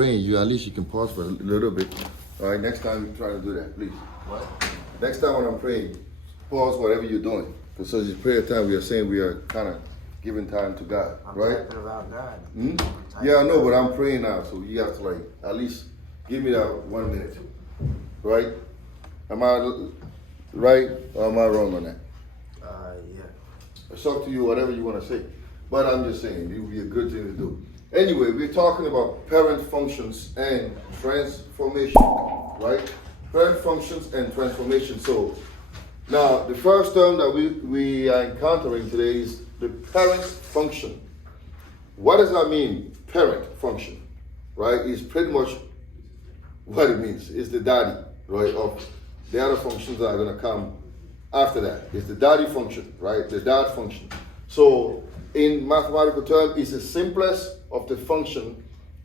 praying, you at least you can pause for a little bit. All right, next time you try to do that, please. What? Next time when I'm praying, pause whatever you're doing. Because it's prayer time, we are saying we are kind of giving time to God, right? I'm talking about God. Hmm? Yeah, I know, but I'm praying now, so you have to like at least give me that 1 minute, right? Am I right or am I wrong on that? Yeah. It's up to you, whatever you want to say. But I'm just saying, it would be a good thing to do. Anyway, we're talking about parent functions and transformation, right? Parent functions and transformation. So now the first term that we are encountering today is the parent function. What does that mean, parent function? Right? It's pretty much what it means. It's the daddy, right, of the other functions that are going to come after that. It's the daddy function, right? The dad function. So in mathematical terms, it's the simplest of the function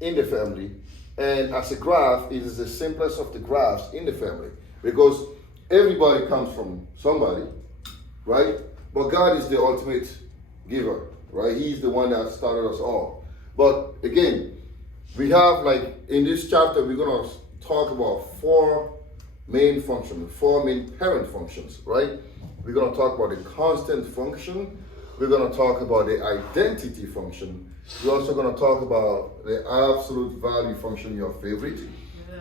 in the family. And as a graph, it is the simplest of the graphs in the family. Because everybody comes from somebody, right? But God is the ultimate giver, right? He's the one that started us all. But again, we have like in this chapter, we're going to talk about four main functions, four main parent functions, right? We're going to talk about the constant function. We're going to talk about the identity function. We're also going to talk about the absolute value function, your favorite,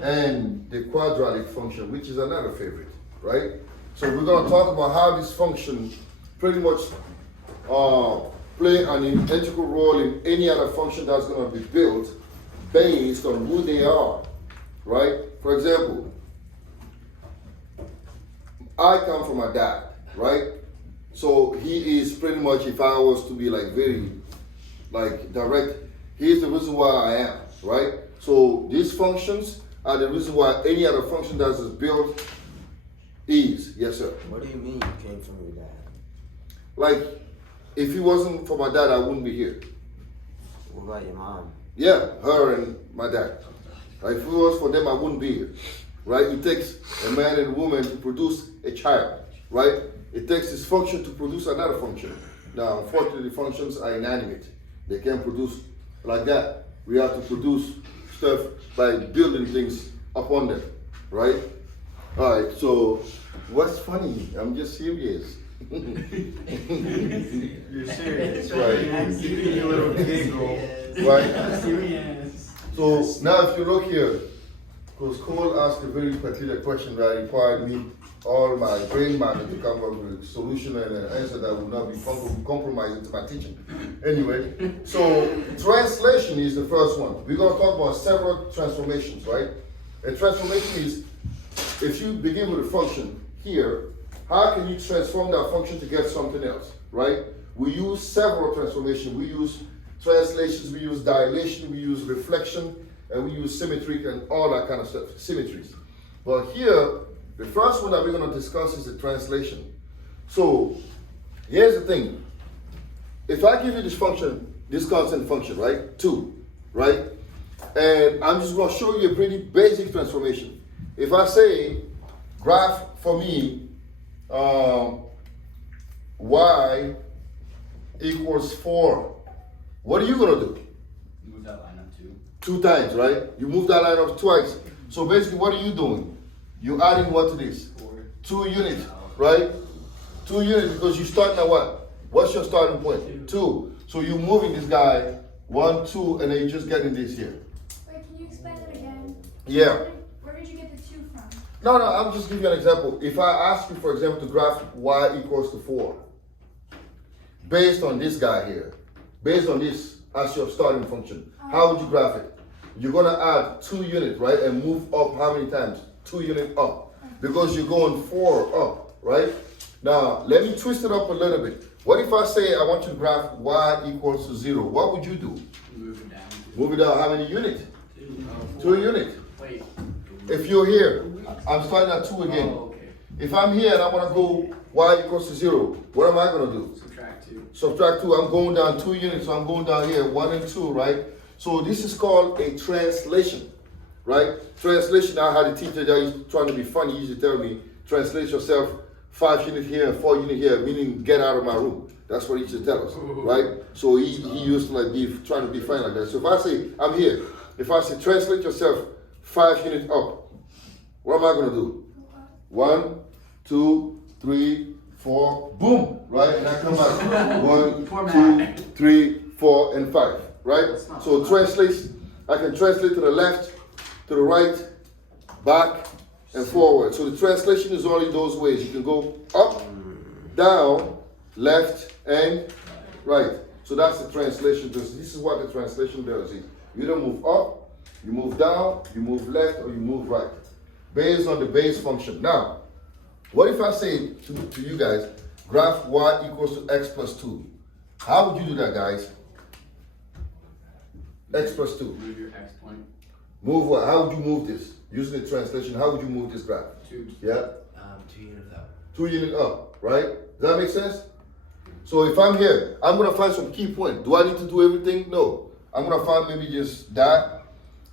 and the quadratic function, which is another favorite, right? So we're going to talk about how this function pretty much play an integral role in any other function that's going to be built based on who they are, right? For example, I come from my dad, right? So he is pretty much, if I was to be like very like direct, he's the reason why I am, right? So these functions are the reason why any other function that is built is. Yes, sir. What do you mean you came from your dad? Like, if it wasn't for my dad, I wouldn't be here. What about your mom? Yeah, her and my dad. Like, if it was for them, I wouldn't be here, right? It takes a man and a woman to produce a child, right? It takes this function to produce another function. Now, unfortunately, the functions are inanimate. They can't produce like that. We have to produce stuff by building things upon them, right? All right, so what's funny? I'm just serious. You're serious, right? I'm giving you a little giggle. Right? Serious. So now if you look here, because Cole asked a very particular question that required me, all my brain matter to come up with a solution and an answer that would not be compromising to my teaching. Anyway, so translation is the first one. We're going to talk about several transformations, right? A transformation is, if you begin with a function here, how can you transform that function to get something else, right? We use several transformations. We use translations, we use dilation, we use reflection, and we use symmetry and all that kind of stuff, symmetries. But here, the first one that we're going to discuss is the translation. So here's the thing. If I give you this function, this constant function, right? 2, right? And I'm just going to show you a pretty basic transformation. If I say graph for me, y equals 4, what are you going to do? Move that line up 2. 2 times, right? You move that line up twice. So basically, what are you doing? You're adding what to this? 2 units, right? 2 units because you're starting at what? What's your starting point? 2. So you're moving this guy 1, 2, and then you're just getting this here. Wait, can you explain that again? Yeah. Where did you get the 2 from? No, I'm just giving you an example. If I ask you, for example, to graph y equals to 4, based on this guy here, based on this as your starting function, how would you graph it? You're going to add 2 units, right? And move up how many times? 2 units up. Because you're going 4 up, right? Now, let me twist it up a little bit. What if I say I want you to graph y equals to 0? What would you do? Move it down. Move it down how many units? 2. 2 units. Wait. If you're here, I'm starting at 2 again. Oh, okay. If I'm here and I want to go y equals to 0, what am I going to do? Subtract 2. Subtract 2. I'm going down 2 units, so I'm going down here 1 and 2, right? So this is called a translation, right? Translation, I had a teacher that used trying to be funny. He used to tell me, translate yourself 5 units here and 4 units here, meaning get out of my room. That's what he used to tell us, right? So he used to like be trying to be funny like that. So if I say I'm here if I say translate yourself 5 units up, what am I gonna do? 1, 2, 3, 4, boom, right? And I come back. 1, 2, 3, 4, and 5, right? So translate, I can translate to the left, to the right, back, and forward. So the translation is only those ways. You can go up, down, left, and right. So that's the translation. This is what the translation does. You either move up, you move down, you move left, or you move right, based on the base function. Now, what if I say to you guys, graph y equals to x plus 2? How would you do that, guys? X plus 2. Move your x point. Move what? How would you move this? Using the translation, how would you move this graph? 2. Yeah? 2 units up. 2 units up, right? Does that make sense? So if I'm here, I'm gonna find some key point. Do I need to do everything? No. I'm gonna find maybe just that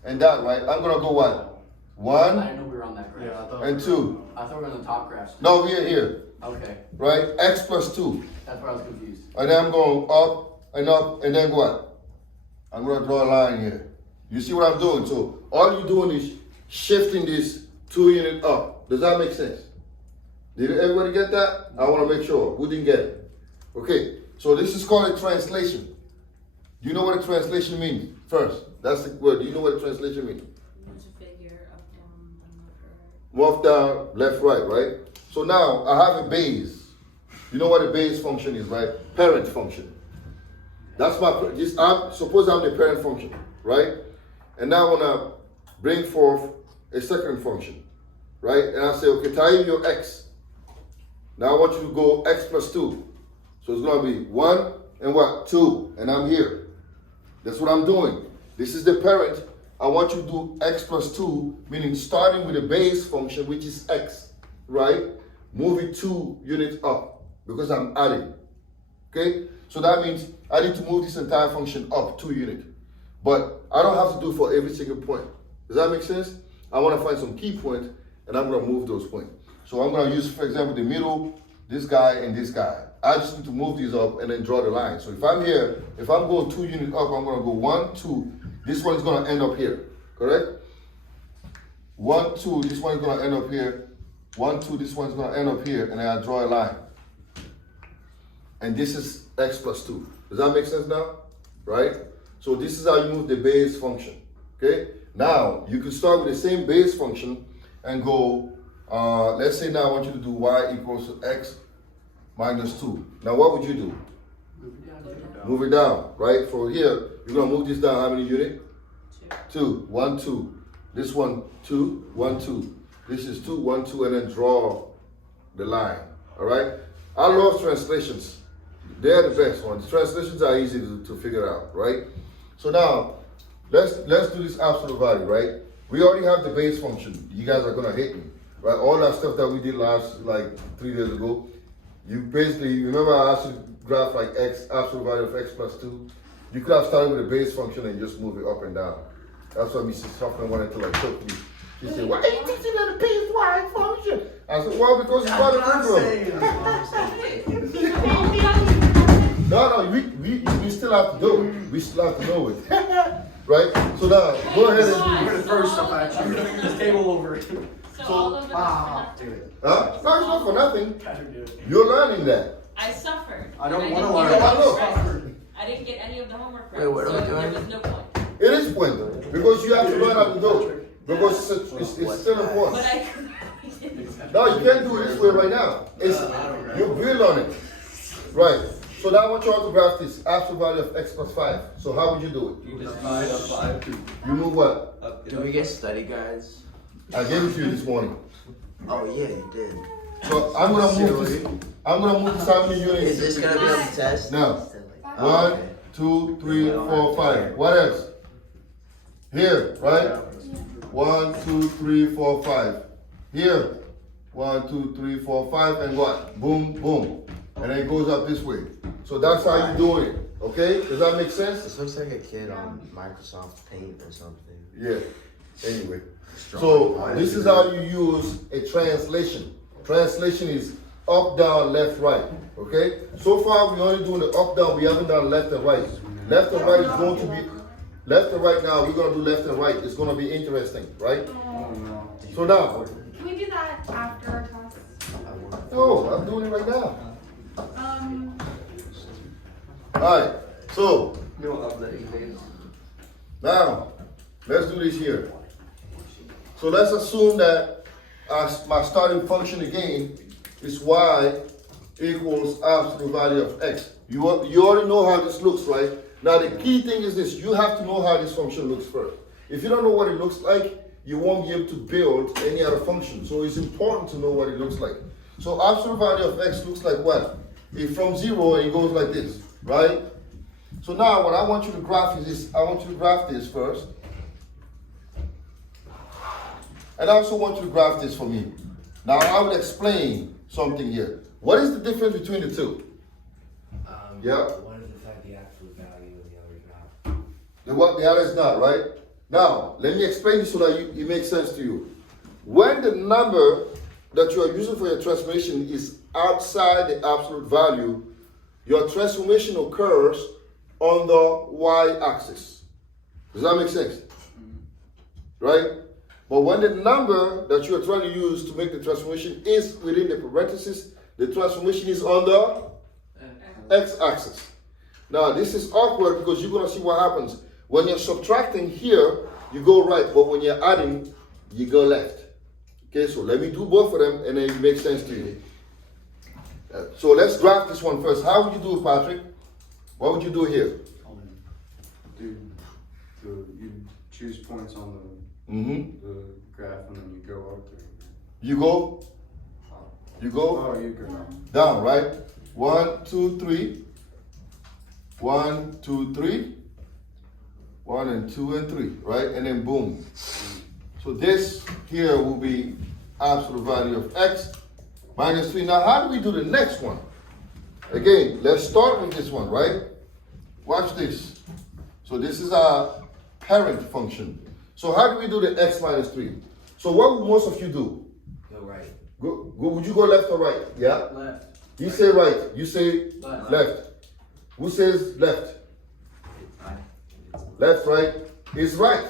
and that, right? I'm gonna go what? I 1 didn't know we were on that graph. and 2. I thought we were on the top graph. No, we are here, Okay, right? X plus 2. that's where I was confused. And then I'm going up, and then what? I'm gonna draw a line here. You see what I'm doing? So all you're doing is shifting this 2 units up. Does that make sense? Did everybody get that? I wanna make sure. Who didn't get it? Okay, so this is called a translation. Do you know what a translation means? First, that's the word. Do you know what a translation means? It's a figure up, down, Up, down, left, right? So now I have a base. You know what a base function is, right? Parent function. That's suppose I'm the parent function, right? And now I wanna bring forth a second function, right? And I say, okay, time your x. Now I want you to go x plus 2. So it's gonna be 1 and what? 2, and I'm here. That's what I'm doing. This is the parent. I want you to do x plus 2, meaning starting with the base function, which is x, right? Move it 2 units up, because I'm adding, okay? So that means I need to move this entire function up 2 units. But I don't have to do for every single point. Does that make sense? I wanna find some key points, and I'm gonna move those points. So I'm gonna use, for example, the middle, this guy, and this guy. I just need to move these up and then draw the line. So if I'm here, if I'm going 2 units up, I'm gonna go 1, 2. This one is gonna end up here, correct? 1, 2, this one is gonna end up here. 1, 2, this one's gonna end up here, and then I draw a line. And this is x plus 2. Does that make sense now? Right? So this is how you move the base function, okay? Now, you can start with the same base function and go, let's say now I want you to do y equals to x minus 2. Now what would you do? Move it down, right? For here, you're gonna move this down how many units? 2. 1, 2. This one, 2, 1, 2. This is 2, 1, 2, and then draw the line, all right? I love translations. They're the best ones. Translations are easy to figure out, right? So now, let's do this absolute value, right? We already have the base function. You guys are gonna hate me, right? All that stuff that we did last, like 3 days ago. You basically, remember I asked you to graph like x, absolute value of x plus 2? You could have started with the base function and just move it up and down. That's why Mrs. Hoffman wanted to like choke me. She said, why are you teaching them the piecewise function? I said, well, because it's part of the program. No, we still have to do it. We still have to know it. Right? So now, go ahead and do it. First stuff, actually. This table over. So all of it is for nothing. Huh? No, it's not for nothing. Gotta do it. You're learning that. I suffered. I don't and wanna didn't learn. get I any know. credit. I didn't get any of the homework credits, what are we so doing? there was no point. It is point because you have to learn how to do it. Because it's still important. But I couldn't. No, you can't do it this way right now. You build on it. Right. So now I want you all to graph this absolute value of x plus 5. So how would you do it? You just divide up 5 2. You move what? Do we get study guides? I gave it to you this morning. Oh yeah, you did. So I'm gonna move this. I'm gonna move this how many units? Is this gonna be on the test? No. Oh, 1, 2, 3, 4, 5. What else? Here, right? 1, 2, 3, 4, 5. Here. 1, 2, 3, 4, 5, and what? Boom, boom. And then it goes up this way. So that's how you do it. Okay? Does that make sense? This looks like a kid on Microsoft Paint or something. Yeah. Anyway. So this is how you use a translation. Translation is up, down, left, right. Okay? So far we only doing the up, down. We haven't done left and right. Left and right is going to be left and right now, we're gonna do left and right. It's gonna be interesting, right? Oh no. So now, Can we do that after our class? no, I'm doing it right now. Um, Alright, so You don't have the 8 days. now, let's do this here. So let's assume that my starting function again is y equals absolute value of x. You already know how this looks, right? Now the key thing is this, you have to know how this function looks first. If you don't know what it looks like, you won't be able to build any other function. So it's important to know what it looks like. So absolute value of x looks like what? If from 0 and it goes like this, right? So now what I want you to graph is this, I want you to graph this first. And I also want you to graph this for me. Now I will explain something here. What is the difference between the two? Yeah. One is inside the absolute value and the other is not. The other is not, right? Now, let me explain this so that it makes sense to you. When the number that you are using for your transformation is outside the absolute value, your transformation occurs on the y-axis. Does that make sense? Right? But when the number that you are trying to use to make the transformation is within the parentheses, the transformation is on the x-axis. Now this is awkward because you're going to see what happens. When you're subtracting here, you go right, but when you're adding, you go left. Okay, so let me do both of them and then it makes sense to you. So let's draft this one first. How would you do it, Patrick? What would you do here? You choose points on the graph and then you go up there. You go? You go? Oh, you go down. Down, right? 1, 2, 3. 1, 2, 3. 1 and 2 and 3, right? And then boom. So this here will be absolute value of x minus 3. Now how do we do the next one? Again, let's start with this one, right? Watch this. So this is our parent function. So how do we do the x minus 3? So what would most of you do? Go right. Would you go left or right? Yeah? Left. You say right. You say Left. left. Who says left? Left, right? It's right.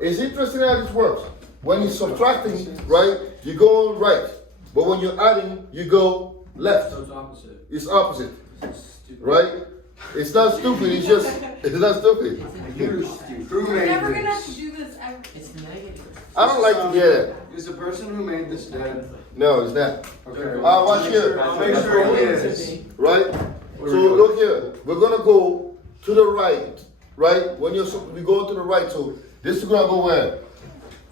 It's interesting how this works. When you're subtracting, right, you go right. But when you're adding, you go left. So it's opposite. It's opposite, Stupid. right? It's not stupid, it's just, it's not stupid. You're stupid. Who We're made never gonna have to this? do this ever. It's negative. I don't like to hear that. Is the person who made this dead? No, it's not. Okay. Watch here. I'll make sure he is. Right? So look here. We're gonna go to the right, right? When we go to the right, so this is gonna go where?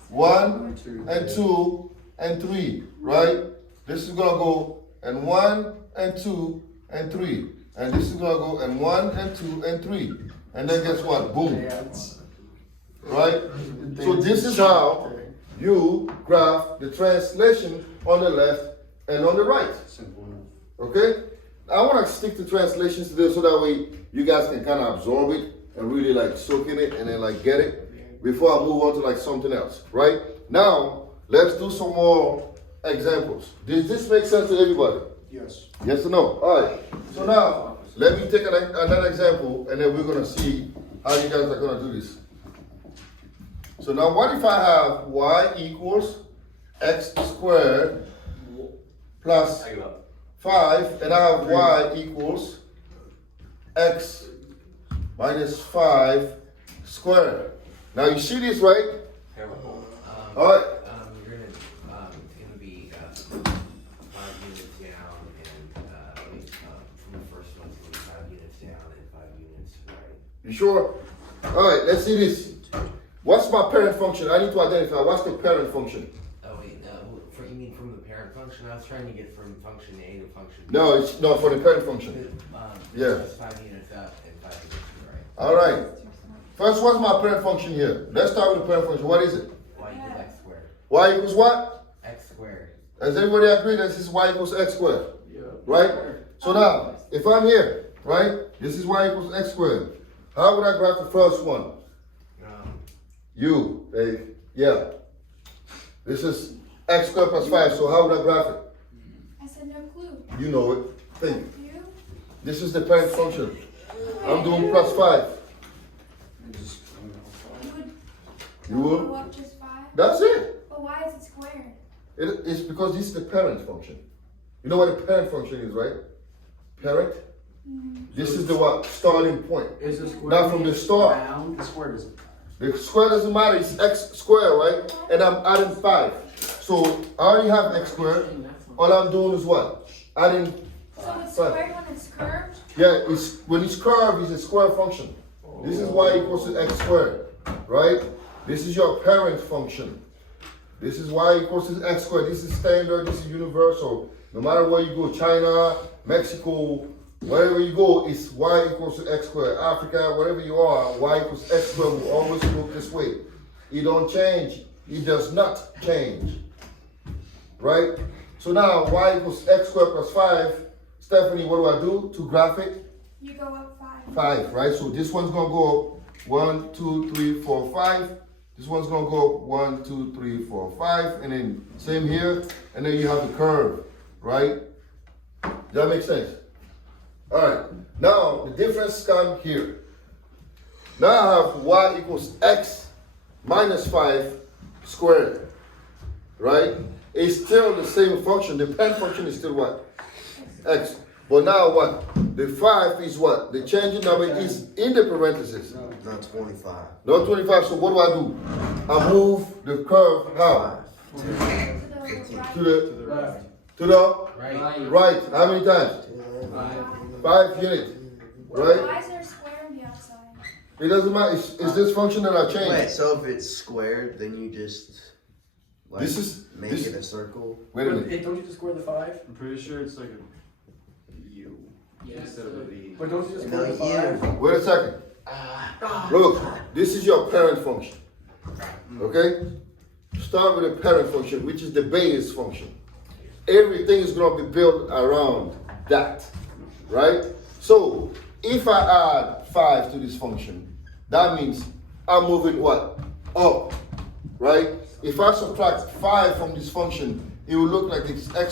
1 and 2 and 3, right? This is gonna go and 1 and 2 and 3. And this is gonna go and 1 and 2 and 3. And then guess what? Boom. Right? So this is how you graph the translation on the left and on the right. Simple enough. Okay? I want to stick to translations today so that way you guys can kind of absorb it and really like soak in it and then like get it before I move on to like something else. Right? Now, let's do some more examples. Does this make sense to everybody? Yes. Yes or no? All right. So now, let me take another example and then we're going to see how you guys are going to do this. So now what if I have y equals x squared plus 5 and I have y equals x minus 5 squared. Now you see this, right? All right. It's gonna be 5 units down and from the first one it's gonna be 5 units down and 5 units right. You sure? All right, let's see this. What's my parent function? I need to identify what's the parent function. Oh wait, you mean from the parent function? I was trying to get from function A to function B. No, it's no for the parent function. Yeah. It's 5 units up and 5 units right. All right. First, what's my parent function here? Let's start with the parent function. What is it? Y equals x squared. Y equals what? X squared. Does everybody agree that this is y equals x squared? Yeah. Right? So now, if I'm here, right, this is y equals x squared. How would I graph the first one? Yeah. This is x squared plus 5, so how would I graph it? I said no clue. You know it. Think. You? This is the parent function. I'm doing plus 5. You will? Go up just 5? That's it. But why is it squared? It's because this is the parent function. You know what a parent function is, right? Parent. This is the what starting point. Is the square? Now from the start, round? The square doesn't. the square doesn't matter. It's x squared, right? And I'm adding 5. So I already have x squared. All I'm doing is what? Adding. So it's squared when it's curved? Yeah, it's when it's curved, it's a square function. This is y equals to x squared, right? This is your parent function. This is y equals to x squared. This is standard. This is universal. No matter where you go, China, Mexico, wherever you go, it's y equals to x squared. Africa, wherever you are, y equals x squared will always look this way. It don't change. It does not change. Right? So now y equals x squared plus 5. Stephanie, what do? To graph it? You go up 5. 5, right? So this one's gonna go up 1, 2, 3, 4, 5. This one's gonna go up 1, 2, 3, 4, 5, and then same here, and then you have the curve, right? Does that make sense? All right. Now the difference comes here. Now I have y equals x minus 5 squared, right? It's still the same function. The parent function is still what? X. But now what? The 5 is what? The changing number is in the parentheses. Not 25. Not 25. So what do? I move the curve how? To the right. To the Left. to the Right. right. How many times? 5 units. Right? Why is there a square on the outside? It doesn't matter. It's this function that I Wait, changed. so if it's squared, then you just like This is make this. it a circle. Wait a minute. Hey, don't you just square the 5? I'm pretty sure it's like a U instead of a V. But don't you just No, square the 5? Wait a second. Look, this is your parent function. Okay? Start with the parent function, which is the base function. Everything is going to be built around that. Right? So, if I add 5 to this function, that means I'm moving what? Up. Right? If I subtract 5 from this function, it will look like it's x